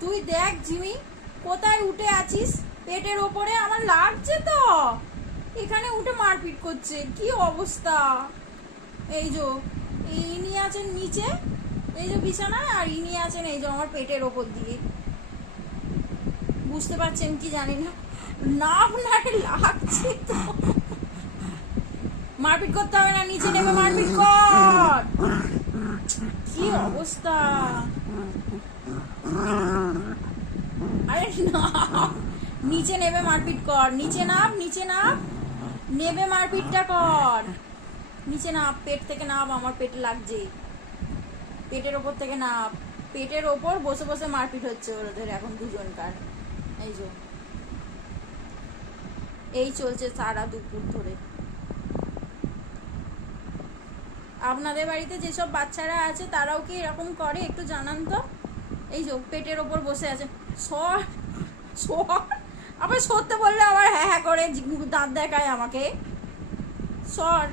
তুই দেখ জিমি, কোথায় উঠে আছিস? পেটের ওপরে আমার লাগছে তো, এখানে উঠে মারপিট করছে। কি অবস্থা! এই যে ইনি আছেন নিচে, এই যে বিছানায়, আর ইনি আছেন এই যে আমার পেটের ওপর দিয়ে। বুঝতে পারছেন কি জানি না, না আপনাকে লাগছে তো। মারপিট করতে হবে না, নিচে নেমে মারপিট কর। কি অবস্থা! আরে না, নিচে নেমে মারপিট কর। নিচে নাম, নিচে নাম, নেমে মারপিটটা কর। নিচে নাম, পেট থেকে নাম, আমার পেটে লাগছে। পেটের ওপর থেকে নাম, পেটের ওপর বসে বসে মারপিট হচ্ছে ওদের এখন দুজনকার। এই যে এই চলছে সারা দুপুর ধরে। আপনাদের বাড়িতে যেসব বাচ্চারা আছে তারাও কি এরকম করে একটু জানান তো। এই যে পেটের ওপর বসে আছে। সর সর, আবার সরতে বললে আবার হ্যাঁ হ্যাঁ করে দাঁত দেখায় আমাকে। সর।